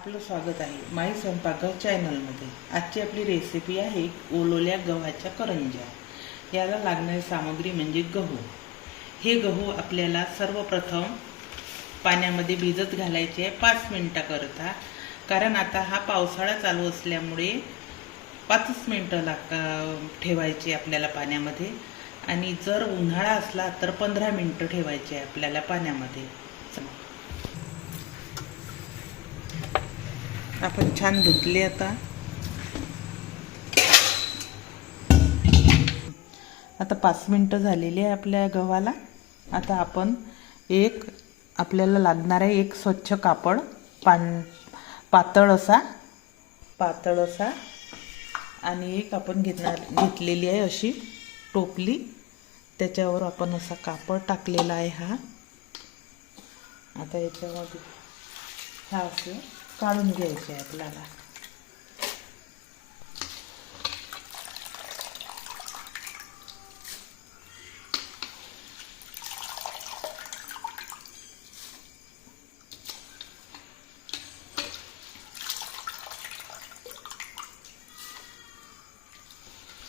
आपलं स्वागत आहे माई स्वयंपाकघर चॅनलमध्ये. आजची आपली रेसिपी आहे ओलोल्या गव्हाच्या करंज्या. याला लागणारी सामग्री म्हणजे गहू. हे गहू आपल्याला सर्वप्रथम पाण्यामध्ये भिजत घालायचे आहे पाच मिनटाकरता. कारण आता हा पावसाळा चालू असल्यामुळे पाचच मिनटं लाग ठेवायचे आपल्याला पाण्यामध्ये. आणि जर उन्हाळा असला तर पंधरा मिनटं ठेवायचे आहे आपल्याला पाण्यामध्ये. आपण छान धुतले आता. आता पाच मिनटं झालेली आहे आपल्या गव्हाला. आता आपण एक आपल्याला लागणार आहे एक स्वच्छ कापड पान पातळ असा पातळ असा. आणि एक आपण घेणार घेतलेली आहे अशी टोपली. त्याच्यावर आपण असा कापड टाकलेला आहे हा. आता याच्यामध्ये हा असं काढून घ्यायचे आपल्याला.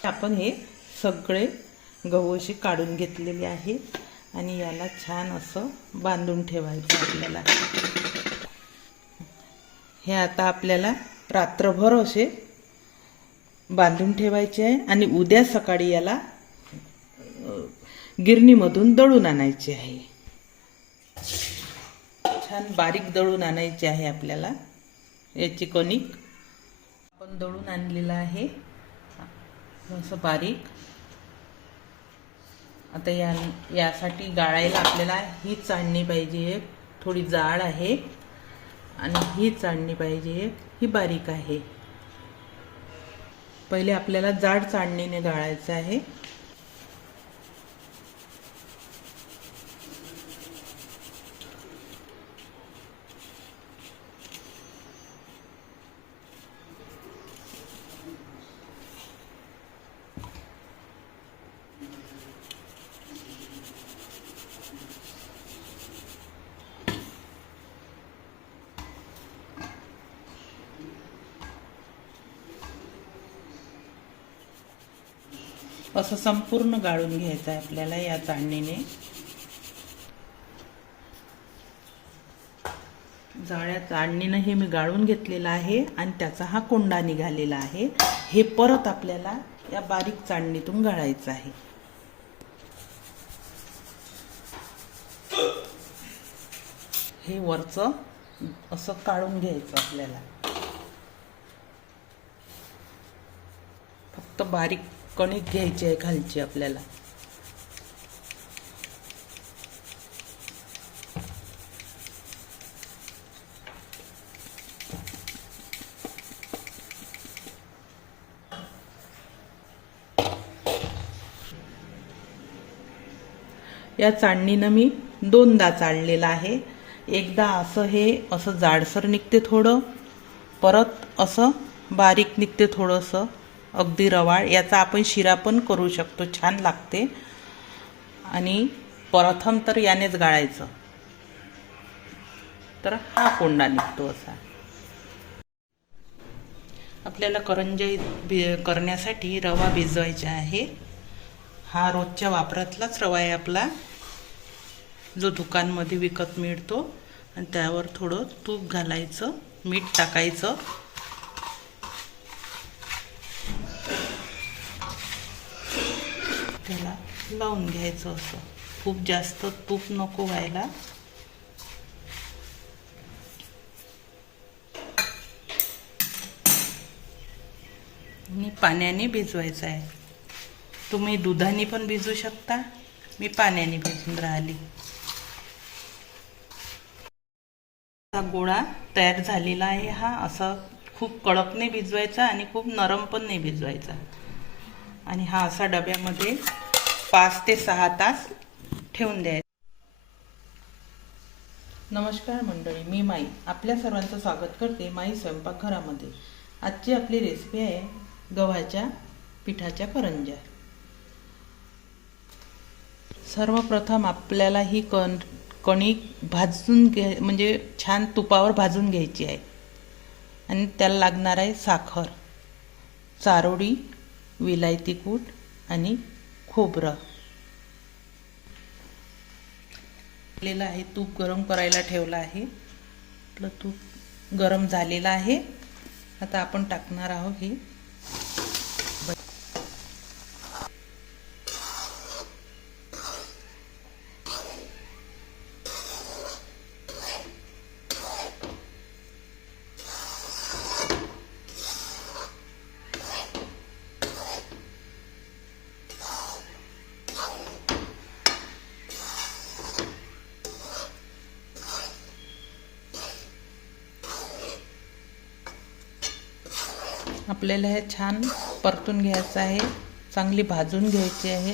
आपण हे सगळे गहू अशी काढून घेतलेले आहेत आणि याला छान असं बांधून ठेवायचं आपल्याला. हे आता आपल्याला रात्रभर असे बांधून ठेवायचे आहे आणि उद्या सकाळी याला गिरणीमधून दळून आणायचे आहे. छान बारीक दळून आणायचे आहे आपल्याला. याची कणिक आपण दळून आणलेलं आहे. असं बारीक. आता या यासाठी गाळायला आपल्याला ही चाळणी पाहिजे. थोडी जाड आहे. आणि ही चाळणी पाहिजे ही बारीक आहे. पहिले आपल्याला जाड चाळणीने गाळायचं आहे. असं संपूर्ण गाळून घ्यायचं आहे आपल्याला या चाळणीने. जाळ्या चाळणीनं हे मी गाळून घेतलेलं आहे आणि त्याचा हा कोंडा निघालेला आहे. हे परत आपल्याला या बारीक चाळणीतून गाळायचं आहे. हे वरचं असं काढून घ्यायचं आपल्याला. फक्त बारीक कणिक घ्यायची आहे खालची आपल्याला? या चाळणीनं मी दोनदा चाळलेलं आहे. एकदा असं हे असं जाडसर निघते थोडं परत असं बारीक निघते थोडंसं. अगदी रवाळ. याचा आपण शिरा पण करू शकतो. छान लागते. आणि प्रथम तर यानेच गाळायचं. तर हा कोंडा निघतो असा. आपल्याला करंजा बि करण्यासाठी रवा भिजवायचा आहे. हा रोजच्या वापरातलाच रवा आहे आपला. जो दुकानमध्ये विकत मिळतो. आणि त्यावर थोडं तूप घालायचं. मीठ टाकायचं त्याला लावून घ्यायचं असं. खूप जास्त तूप नको व्हायला. आणि पाण्याने भिजवायचं आहे. तुम्ही दुधाने पण भिजू शकता. मी पाण्याने भिजून राहिली. हा गोळा तयार झालेला आहे हा. असा खूप कडक नाही भिजवायचा आणि खूप नरम पण नाही भिजवायचा. आणि हा असा डब्यामध्ये पाच ते सहा तास ठेवून द्यायचा. नमस्कार मंडळी मी माई. आपल्या सर्वांचं स्वागत करते माई स्वयंपाकघरामध्ये. आजची आपली रेसिपी आहे गव्हाच्या पिठाच्या करंज्या. सर्वप्रथम आपल्याला ही कण कणिक भाजून घे म्हणजे छान तुपावर भाजून घ्यायची आहे. आणि त्याला लागणार आहे साखर चारोळी विलायती कूट आणि खोबरं. केलेलं आहे तूप गरम करायला ठेवलं आहे. आपलं तूप गरम झालेलं आहे. आता आपण टाकणार आहोत हे. आपल्याला हे छान परतून घ्यायचं आहे. चांगली भाजून घ्यायची आहे.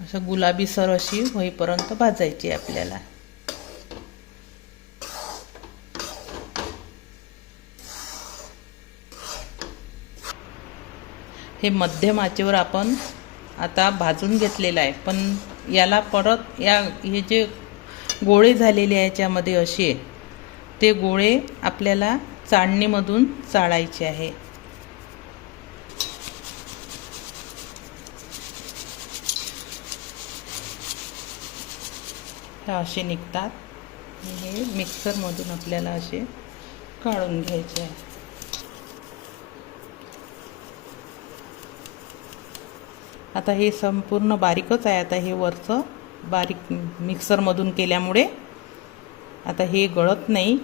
असं गुलाबी सर अशी होईपर्यंत भाजायची आहे आपल्याला. हे मध्यम आचेवर आपण आता भाजून घेतलेलं आहे. पण याला परत या हे जे गोळे झालेले आहे याच्यामध्ये असे ते गोळे आपल्याला चाळणीमधून चाळायचे आहे. असे निघतात. हे मिक्सरमधून आपल्याला असे काढून घ्यायचे आहे. आता हे संपूर्ण बारीकच आहे. आता हे वरचं बारीक मिक्सरमधून केल्यामुळे आता हे गळत नाही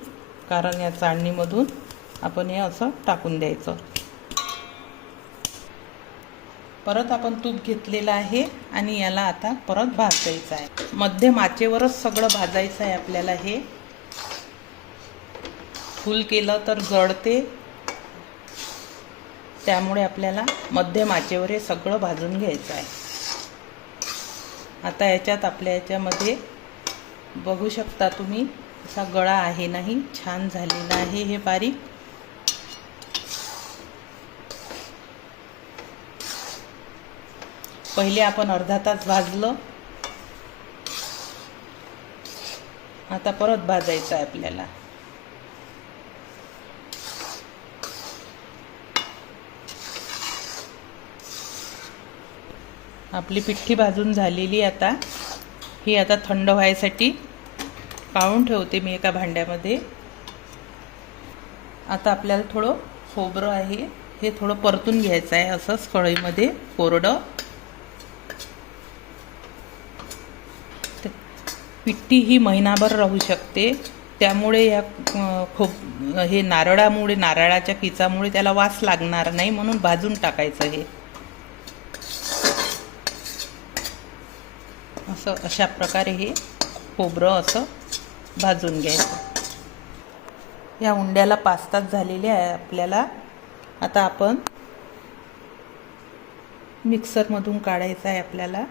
कारण या चाळणीमधून आपण हे असं टाकून द्यायचं. परत आपण तूप घेतलेलं आहे आणि याला आता परत भाजायचं आहे. मध्यम आचेवरच सगळं भाजायचं आहे आपल्याला हे. फुल केलं तर जळते त्यामुळे आपल्याला मध्यम आचेवर हे सगळं भाजून घ्यायचं आहे. आता याच्यात आपल्या याच्यामध्ये बघू शकता तुम्ही असा गळा आहे नाही छान झालेला आहे हे बारीक. पहिले आपण अर्धा तास भाजलं. आता परत भाजायचं आहे आपल्याला. आपली पिठ्ठी भाजून झालेली आता. ही आता थंड व्हायसाठी काढून ठेवते मी एका भांड्यामध्ये. आता आपल्याला थोडं खोबरं आहे. हे थोडं परतून घ्यायचं आहे असंच कढईमध्ये कोरडं. पिट्टी ही महिनाभर राहू शकते. त्यामुळे या खोब हे नारळामुळे नारळाच्या किचामुळे त्याला वास लागणार नाही म्हणून भाजून टाकायचं हे. असं अशा प्रकारे हे खोबरं असं भाजून घ्यायचं. या उंड्याला पाच तास झालेले आहे आपल्याला. आता आपण मिक्सरमधून काढायचं आहे आपल्याला.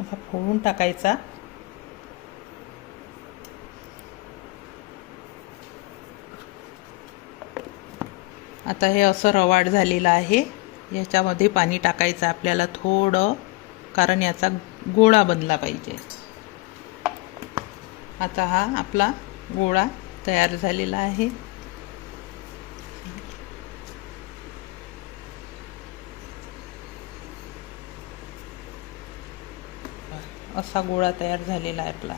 असा फोडून टाकायचा. आता हे असं रवाड झालेलं आहे. याच्यामध्ये पाणी टाकायचं आपल्याला थोडं कारण याचा गोळा बनला पाहिजे. आता हा आपला गोळा तयार झालेला आहे. असा गोळा तयार झालेला आहे आपला.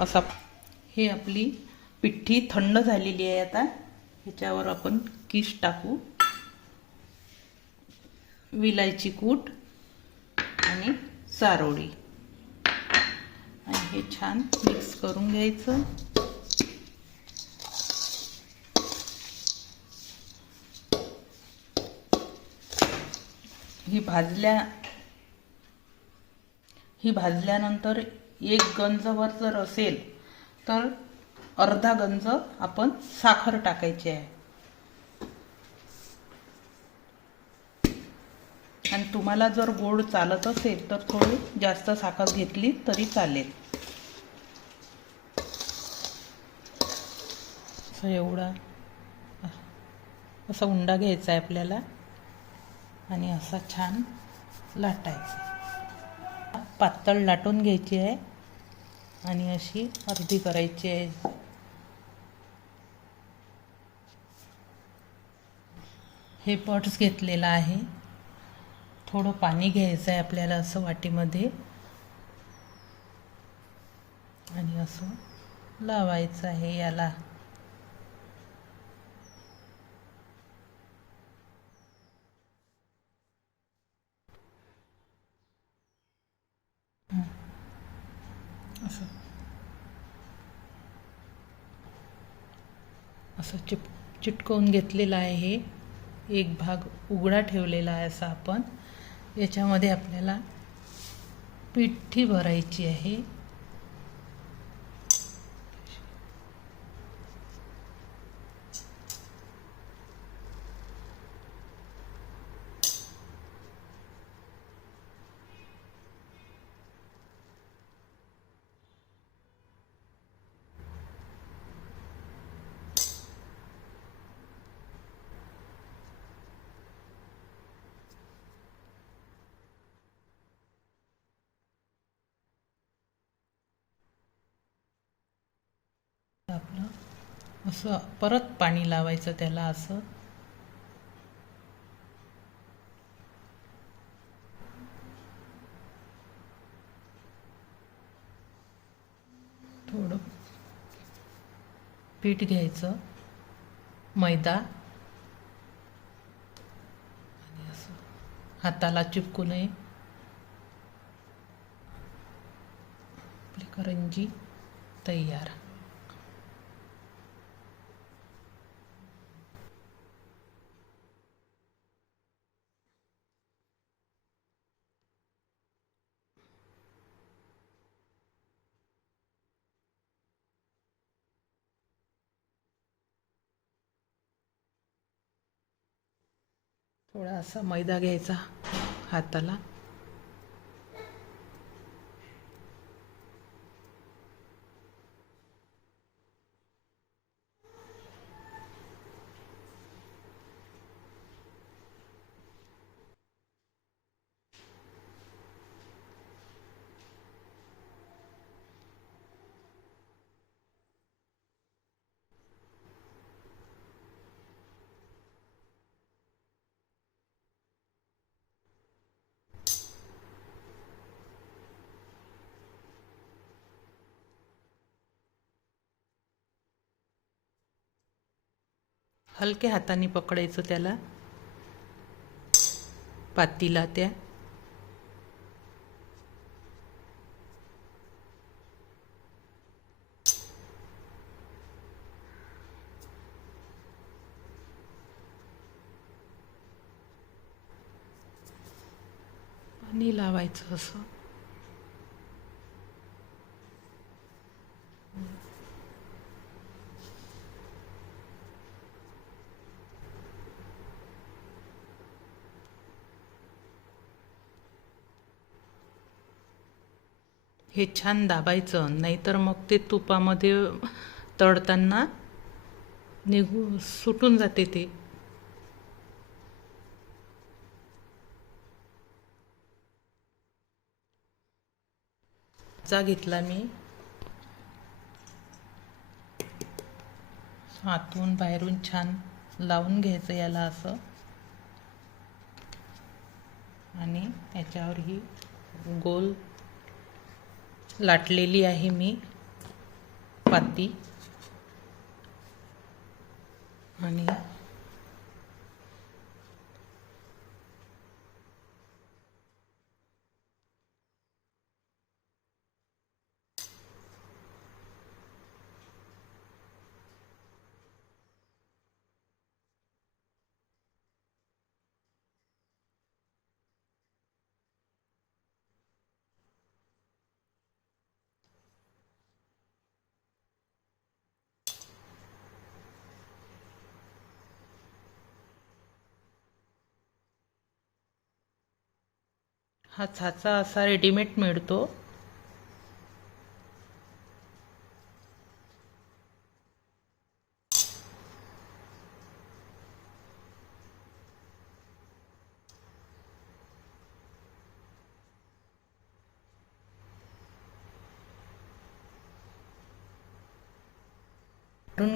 असा हे आपली पिठ्ठी थंड झालेली आहे आता. ह्याच्यावर आपण किश टाकू? विलायची कूट आणि चारोळी आणि हे छान मिक्स करून घ्यायचं. ही भाजल्या ही भाजल्यानंतर एक गंजवर जर असेल तर अर्धा गंज आपण साखर टाकायची आहे. आणि तुम्हाला जर गोड चालत असेल तर थोडी जास्त साखर घेतली तरी चालेल. असं एवढा असा उंडा घ्यायचा आहे आपल्याला. आणि असा छान लाटायचा. पातळ लाटून घ्यायची आहे. आणि अशी अर्धी करायची आहे. हे पट्स घेतलेलं आहे. थोडं पाणी घ्यायचं आहे आपल्याला असं वाटीमध्ये. आणि असं लावायचं आहे याला. असं. असं चिप चिटकवून घेतलेलं आहे हे. एक भाग उघडा ठेवलेला आहे असा आपण. याच्यामध्ये आपल्याला पिठी भरायची आहे आपलं असं परत पाणी लावायचं त्याला असं. थोडं पीठ घ्यायचं मैदा. आणि असं हाताला चिपकू नये. आपली करंजी तयार. थोडा असा मैदा घ्यायचा हाताला. हलक्या हाताने पकडायचं त्याला. पातीला त्या. आणि लावायचं असं. हे छान दाबायचं नाहीतर मग ते तुपामध्ये तळताना निघू सुटून जाते ते. चा घेतला मी. आतून बाहेरून छान लावून घ्यायचं याला असं. आणि त्याच्यावर ही गोल लाटलेली आहे मी. पाती. आणि हा छाचा असा रेडीमेड मिळतो.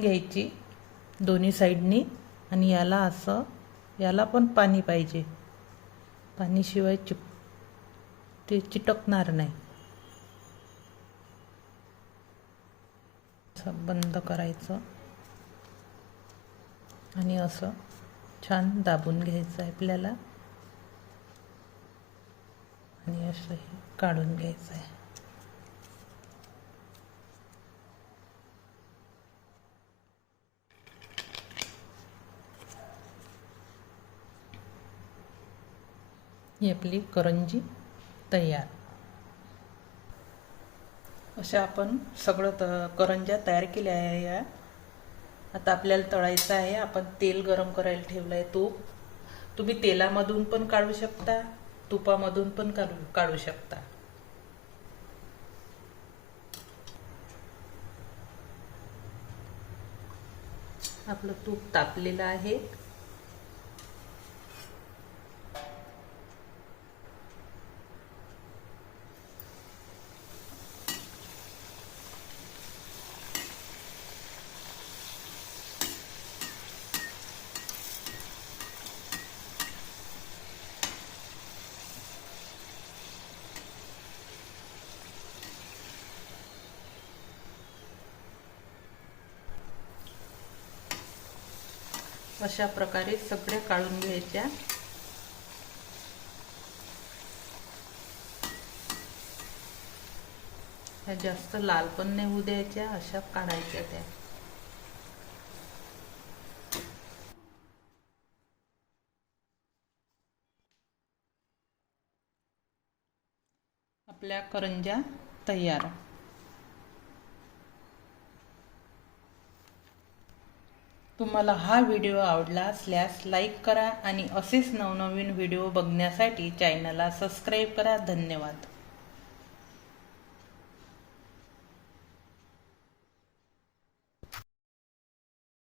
घ्यायची दोन्ही साईडनी आणि याला असं याला पण पाणी पाहिजे. पाणीशिवाय चिप ते चिटकणार नाही. असं बंद करायचं. आणि असं छान दाबून घ्यायचं आहे आपल्याला. आणि असं हे काढून घ्यायचं आहे. ही आपली करंजी. तयार. अशा आपण सगळं त करंज्या तयार केल्या आहे या. आता आपल्याला तळायचं आहे. आपण तेल गरम करायला ठेवलं आहे तूप. तुम्ही तेलामधून पण काढू शकता तुपामधून पण काढू काढू शकता. आपलं तूप तापलेलं आहे. अशा प्रकारे सगळ्या काढून घ्यायच्या. ह्या जास्त लाल पण नाही होऊ द्यायच्या अशा काढायच्या त्या. आपल्या करंज्या तयार. तुम्हाला हा व्हिडिओ आवडला असल्यास लाईक करा आणि असेच नवनवीन व्हिडिओ बघण्यासाठी चॅनलला सबस्क्राईब करा. धन्यवाद.